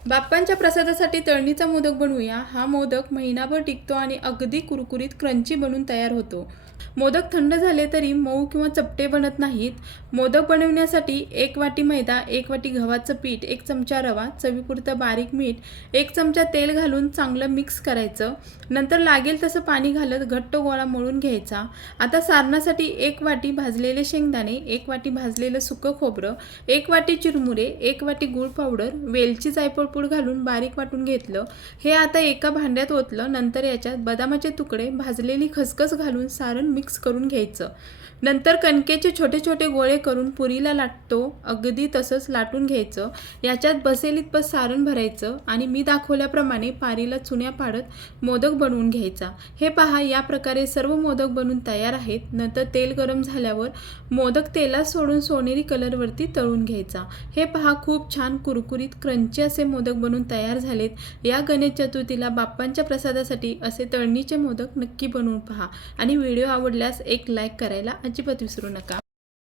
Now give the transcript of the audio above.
बाप्पांच्या प्रसादासाठी तळणीचा मोदक बनवूया। हा मोदक महिनाभर टिकतो आणि अगदी कुरकुरीत क्रंची बनून तयार होतो। मोदक थंड झाले तरी मऊ किंवा चपटे बनत नाहीत। मोदक बनवण्यासाठी 1 वाटी मैदा, 1 वाटी गव्हाचं पीठ, 1 चमचा रवा, चवीपुरतं बारीक मीठ, 1 चमचा तेल घालून चांगलं मिक्स करायचं। नंतर लागेल तसं पाणी घालत घट्ट गोळा मळून घ्यायचा। आता सारणासाठी 1 वाटी भाजलेले शेंगदाणे, 1 वाटी भाजलेलं सुकं खोबरं, 1 वाटी चिरमुरे, 1 वाटी गूळ पावडर, वेलची जायफळ पूड घालून बारीक वाटून घेतलं। हे आता एका भांड्यात ओतलं। नंतर याच्यात बदामाचे तुकडे, भाजलेली खसखस घालून सारण मिक्स करून घ्यायचं। नंतर कणकेचे छोटे छोटे गोळे करून पुरीला लाटतो अगदी तसंच लाटून घ्यायचं। याच्यात बसेल इतपत सारण भरायचं आणि मी दाखवल्याप्रमाणे पारीला चुन्या पाडत मोदक बनवून घ्यायचा। हे पहा, या प्रकारे सर्व मोदक बनून तयार आहेत। नंतर तेल गरम झाल्यावर मोदक तेलात सोडून सोनेरी कलरवरती तळून घ्यायचा। हे पहा, खूप छान कुरकुरीत क्रंची असे मोदक बनून तयार झालेत। या गणेश चतुर्थीला बाप्पांच्या प्रसादासाठी असे तळणीचे मोदक नक्की बनवून पहा आणि व्हिडिओ आवडल्यास एक लाईक करायला अजिबात विसरू नका।